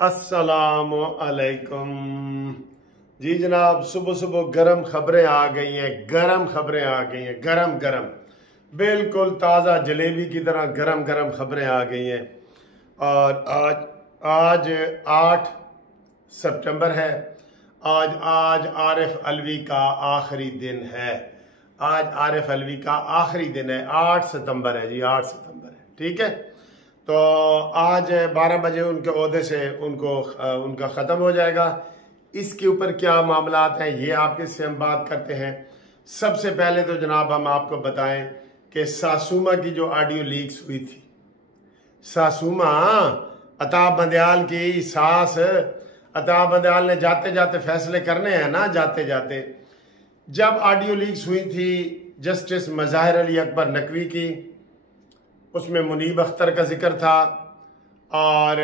अस्सलामु अलैकुम। जी जनाब, सुबह सुबह गरम खबरें आ गई हैं, गरम खबरें आ गई हैं, गरम गरम बिल्कुल ताज़ा जलेबी की तरह गरम गरम खबरें आ गई हैं। और आज 8 सितंबर है। आज आरिफ अलवी का आखिरी दिन है। आज आरिफ अलवी का आखिरी दिन है, 8 सितंबर है जी, 8 सितंबर है। ठीक है, तो आज 12 बजे उनके ओहदे से उनका ख़त्म हो जाएगा। इसके ऊपर क्या मामलात हैं ये आपके से हम बात करते हैं। सबसे पहले तो जनाब हम आपको बताएं कि सासुमा की जो ऑडियो लीक्स हुई थी, सासुमा अताब बंदयाल की सास, अताब बंदयाल ने जाते जाते फैसले करने हैं ना, जाते जाते जब ऑडियो लीक्स हुई थी जस्टिस मज़ाहिर अली अकबर नकवी की, उसमें मुनीब अख्तर का जिक्र था और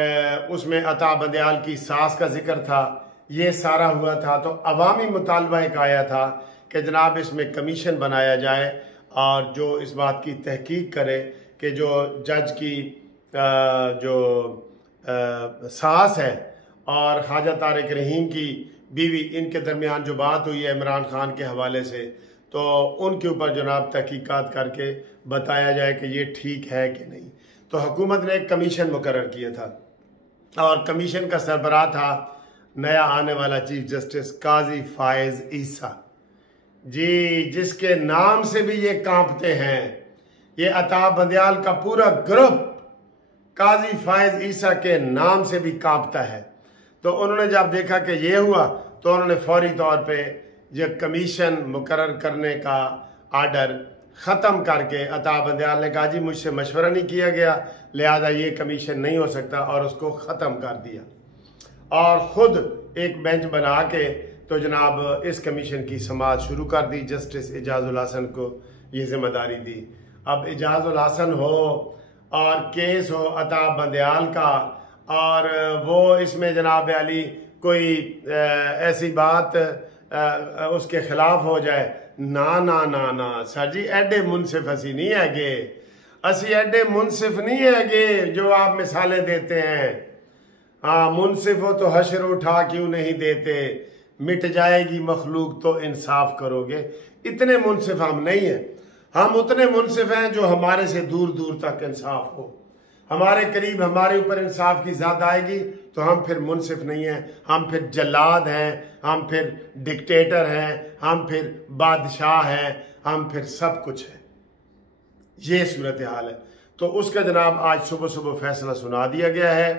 उसमें अताब बंदयाल की सास का जिक्र था। ये सारा हुआ था तो अवामी मुतालबा एक आया था कि जनाब इसमें कमीशन बनाया जाए और जो इस बात की तहकीक करे कि जो जज की जो सास है और ख्वाजा तारिक रहीम की बीवी, इनके दरमियान जो बात हुई है इमरान खान के हवाले से, तो उनके ऊपर जनाब तहकीकात करके बताया जाए कि ये ठीक है कि नहीं। तो हुकूमत ने एक कमीशन मुकर्रर किया था और कमीशन का सरबराह था नया आने वाला चीफ जस्टिस काजी फायज ईसा जी, जिसके नाम से भी ये कांपते हैं। ये अताब बंदयाल का पूरा ग्रुप काजी फायज ईसा के नाम से भी कांपता है। तो उन्होंने जब देखा कि ये हुआ तो उन्होंने फौरी तौर पे ये कमीशन मुकर्रर करने का आर्डर ख़त्म करके, अताब बंदयाल ने कहा जी मुझसे मशवरा नहीं किया गया लिहाजा ये कमीशन नहीं हो सकता, और उसको ख़त्म कर दिया और ख़ुद एक बेंच बना के तो जनाब इस कमीशन की समाअत शुरू कर दी। जस्टिस एजाजुल हसन को ये जिम्मेदारी दी। अब एजाजुल हसन हो और केस हो अताब बंदयाल का और वो इसमें जनाब अली कोई ऐसी बात उसके खिलाफ हो जाए, ना ना ना ना सर जी, एडे मुनसिफ असी नहीं है गे, असी एडे मुनसिफ नहीं है गे जो आप मिसालें देते हैं। हाँ, मुनसिफ हो तो हशर उठा क्यों नहीं देते, मिट जाएगी मखलूक तो इंसाफ करोगे। इतने मुनसिफ हम नहीं हैं। हम उतने मुनसिफ हैं जो हमारे से दूर दूर तक इंसाफ हो, हमारे करीब हमारे ऊपर इंसाफ की ज़ात आएगी तो हम फिर मुनसिफ नहीं हैं, हम फिर जल्लाद हैं, हम फिर डिक्टेटर हैं, हम फिर बादशाह हैं, हम फिर सब कुछ है। ये सूरत हाल है। तो उसका जनाब आज सुबह सुबह फैसला सुना दिया गया है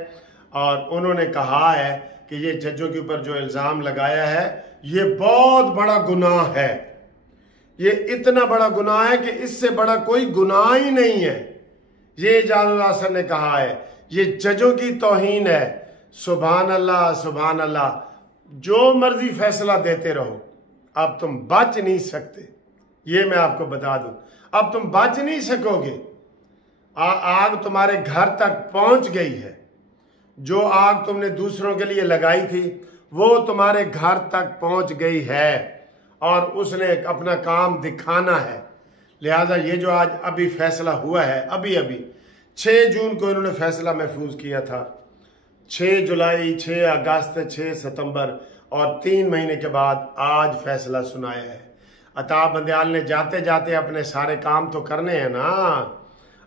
और उन्होंने कहा है कि ये जजों के ऊपर जो इल्ज़ाम लगाया है ये बहुत बड़ा गुनाह है। ये इतना बड़ा गुनाह है कि इससे बड़ा कोई गुनाह ही नहीं है। ये एजाजुल हसन ने कहा है, ये जजों की तौहीन है। सुभान अल्लाह, सुभान अल्लाह। जो मर्जी फैसला देते रहो, अब तुम बच नहीं सकते, ये मैं आपको बता दूं। अब तुम बच नहीं सकोगे। आग तुम्हारे घर तक पहुंच गई है। जो आग तुमने दूसरों के लिए लगाई थी वो तुम्हारे घर तक पहुंच गई है और उसने अपना काम दिखाना है। लिहाजा ये जो आज अभी फैसला हुआ है, अभी 6 जून को इन्होंने फैसला महफूज किया था, 6 जुलाई, 6 अगस्त, 6 सितंबर और 3 महीने के बाद आज फैसला सुनाया है। अताब बंदयाल ने जाते जाते अपने सारे काम तो करने हैं ना,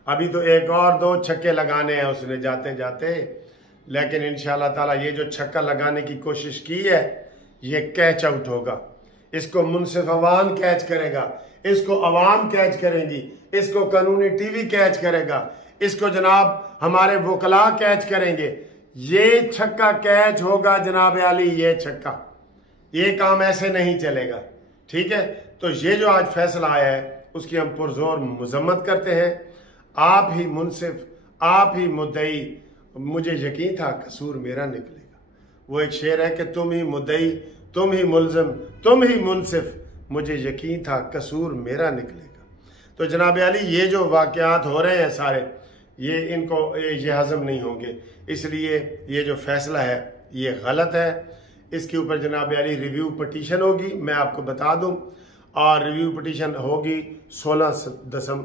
अभी तो एक और 2 छक्के लगाने हैं उसने जाते जाते। लेकिन इंशाअल्लाह ताला ये जो छक्का लगाने की कोशिश की है ये कैच आउट होगा। इसको मुनसिफ अवाम कैच करेगा, इसको अवाम कैच करेंगी, इसको कानूनी टीवी कैच करेगा, इसको जनाब हमारे वकला कैच करेंगे। ये छक्का कैच होगा जनाब अली, ये छक्का, ये काम ऐसे नहीं चलेगा। ठीक है, तो ये जो आज फैसला आया है उसकी हम पुरजोर मजम्मत करते हैं। आप ही मुनसिफ, आप ही मुद्दई, मुझे यकीन था कसूर मेरा निकलेगा। वो एक शेर है कि तुम ही मुद्दई, तुम ही मुल्ज़िम, तुम ही मुनसिफ, मुझे यकीन था कसूर मेरा निकलेगा। तो जनाब अली ये जो वाक़यात हो रहे हैं सारे, ये इनको ये हज़म नहीं होंगे, इसलिए ये जो फैसला है ये गलत है। इसके ऊपर जनाब अली रिव्यू पटिशन होगी, मैं आपको बता दूं, और रिव्यू पटिशन होगी 16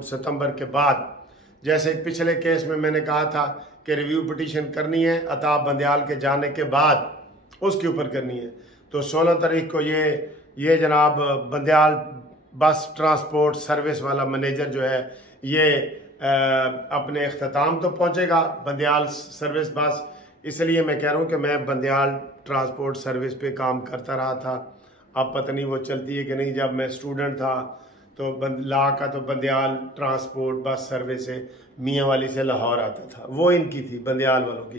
सितंबर के बाद। जैसे पिछले केस में मैंने कहा था कि रिव्यू पिटीशन करनी है अताब बंदयाल के जाने के बाद, उसके ऊपर करनी है। तो 16 तारीख को ये जनाब बंदयाल बस ट्रांसपोर्ट सर्विस वाला मैनेजर जो है ये अपने अख्ताम तो पहुंचेगा बंदयाल सर्विस बस। इसलिए मैं कह रहा हूँ कि मैं बंदयाल ट्रांसपोर्ट सर्विस पे काम करता रहा था, अब पता नहीं वो चलती है कि नहीं। जब मैं स्टूडेंट था तो ला का तो बंदयाल ट्रांसपोर्ट बस सर्विस है, मियाँ वाली से लाहौर आता था, वो इनकी थी बंदयाल वालों की।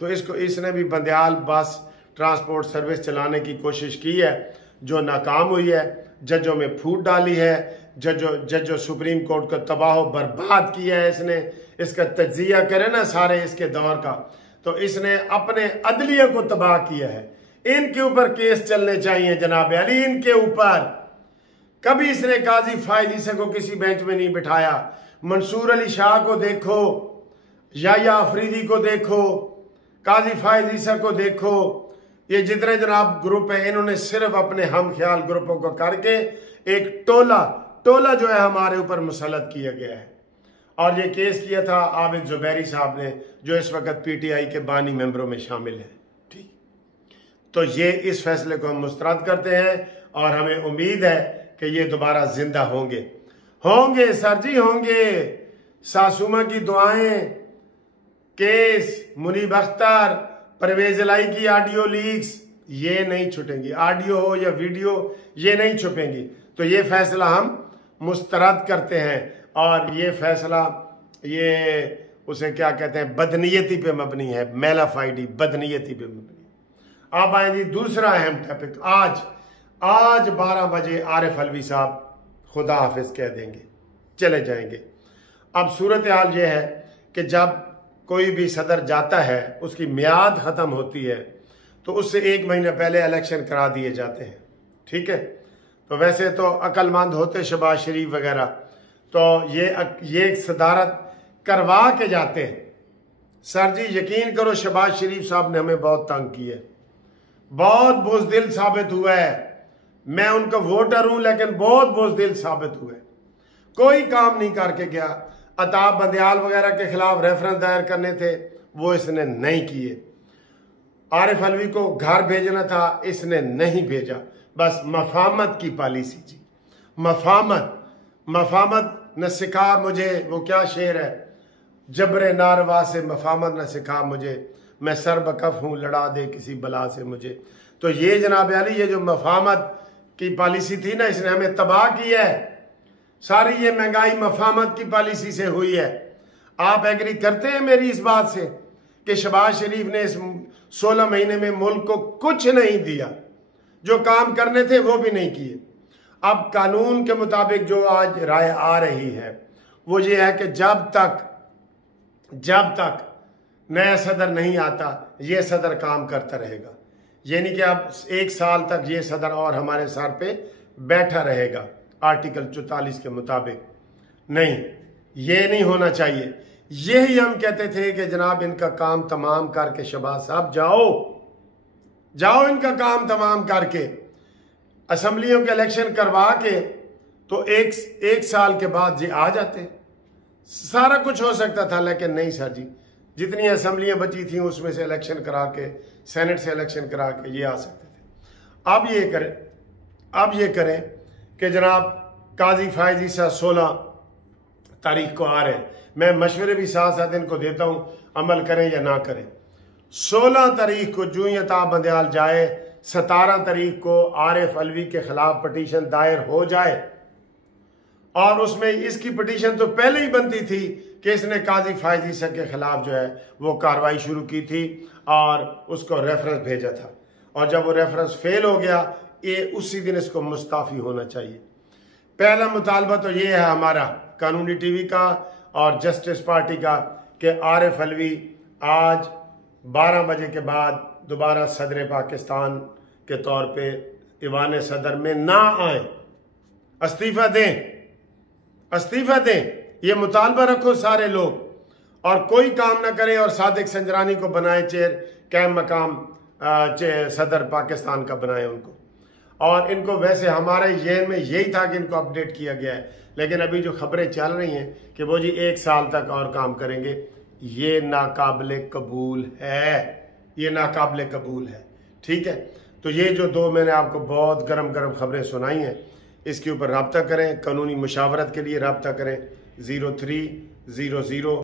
तो इसने भी बंदयाल बस ट्रांसपोर्ट सर्विस चलाने की कोशिश की है, जो नाकाम हुई है। जजों में फूट डाली है, जजों सुप्रीम कोर्ट को तबाह बर्बाद किया है इसने। इसका तज्जिया करे ना सारे इसके दौर का, तो इसने अपने अदलिया को तबाह किया है। इनके ऊपर केस चलने चाहिए जनाब अली, इनके ऊपर। कभी इसने काजी फायज ईसा को किसी बेंच में नहीं बिठाया। मंसूर अली शाह को देखो, याया अफरीदी को देखो, काजी फायज ईसा को देखो, ये जितने जनाब ग्रुप है इन्होंने सिर्फ अपने हम ख्याल ग्रुपों को करके एक टोला जो है हमारे ऊपर मुसल्लत किया गया है। और ये केस किया था आबिद जुबैरी साहब ने, जो इस वक्त पीटीआई के बानी मेंबरों में शामिल है। ठीक, तो ये इस फैसले को हम मुस्तरद करते हैं और हमें उम्मीद है कि ये दोबारा जिंदा होंगे सर जी, होंगे। सासुमा की दुआएं, केस, मुनीब अख्तर, परवेज इलाही की ऑडियो लीक्स, ये नहीं छुटेंगी। ऑडियो हो या वीडियो, ये नहीं छुपेंगी। तो ये फैसला हम मुस्तरद करते हैं और ये फैसला ये उसे क्या कहते हैं, बदनीयती पे मबनी है, मेलाफाइडी बदनीयती पे मबनी। अब आए जी दूसरा अहम टॉपिक। आज 12 बजे आरिफ अलवी साहब खुदा हाफिज कह देंगे, चले जाएंगे। अब सूरत हाल ये है कि जब कोई भी सदर जाता है उसकी मियाद ख़त्म होती है तो उससे 1 महीने पहले इलेक्शन करा दिए जाते हैं। ठीक है, तो वैसे तो अक्लमंद होते शहबाज शरीफ वगैरह, तो ये सदारत करवा के जाते हैं। सर जी यकीन करो शहबाज शरीफ साहब ने हमें बहुत तंग किया, बहुत बुज़दिल साबित हुआ है। मैं उनका वोटर हूं लेकिन बहुत बुज़दिल साबित हुए, कोई काम नहीं करके गया। अताब बंदयाल वगैरह के खिलाफ रेफरेंस दायर करने थे, वो इसने नहीं किए। आरिफ अलवी को घर भेजना था, इसने नहीं भेजा। बस मफामत की पॉलिसी जी, मफामत न सिखा मुझे, वो क्या शेर है, जबरे नारवा से मफामत न सिखा मुझे, मैं सर बकफ हूं लड़ा दे किसी बला से मुझे। तो ये जनाब अली, ये जो मफामत की पॉलिसी थी ना, इसने हमें तबाह किया है। सारी ये महंगाई मफामत की पॉलिसी से हुई है। आप एग्री करते हैं मेरी इस बात से कि शहबाज शरीफ ने इस 16 महीने में मुल्क को कुछ नहीं दिया, जो काम करने थे वो भी नहीं किए। अब कानून के मुताबिक जो आज राय आ रही है वो ये है कि जब तक नया सदर नहीं आता ये सदर काम करता रहेगा। यानी कि अब 1 साल तक ये सदर और हमारे सर पे बैठा रहेगा आर्टिकल 44 के मुताबिक। नहीं, ये नहीं होना चाहिए। यही हम कहते थे कि जनाब इनका काम तमाम करके शहबाज साहब जाओ इनका काम तमाम करके असम्बलियों के इलेक्शन करवा के, तो एक साल के बाद जी आ जाते, सारा कुछ हो सकता था। लेकिन नहीं सर जी, जितनी असम्बलियां बची थी उसमें से इलेक्शन करा के, सेनेट से इलेक्शन करा के ये आ सकते थे। अब ये करें कि जनाब काजी फायज ईसा 16 तारीख को आ रहे हैं। मैं मशवरे भी साथ साथ इनको देता हूं, अमल करें या ना करें। 16 तारीख को जूं अताब बंदयाल जाए, 17 तारीख को आरिफ अलवी के खिलाफ पटिशन दायर हो जाए। और उसमें इसकी पटिशन तो पहले ही बनती थी कि इसने काजी फायज ईसा के खिलाफ जो है वो कार्रवाई शुरू की थी और उसको रेफरेंस भेजा था। और जब वो रेफरेंस फेल हो गया, ये उसी दिन इसको मुस्ताफी होना चाहिए। पहला मुतालबा तो ये है हमारा कानूनी टीवी का और जस्टिस पार्टी का कि आरिफ अलवी आज 12 बजे के बाद दोबारा सदर पाकिस्तान के तौर पे ईवान सदर में ना आए, इस्तीफा दें। ये मुतालबा रखो सारे लोग, और कोई काम ना करे और सादिक संजरानी को बनाए चेयर कैम मकाम सदर पाकिस्तान का बनाए उनको। और इनको वैसे हमारे जेल में यही था कि इनको अपडेट किया गया है, लेकिन अभी जो खबरें चल रही हैं कि वो जी 1 साल तक और काम करेंगे, ये नाकाबिले कबूल है, ये नाकाबिले कबूल है। ठीक है, तो ये जो दो मैंने आपको बहुत गरम गरम खबरें सुनाई हैं, इसके ऊपर रब्ता करें, कानूनी मुशावरत के लिए रब्ता करें 0300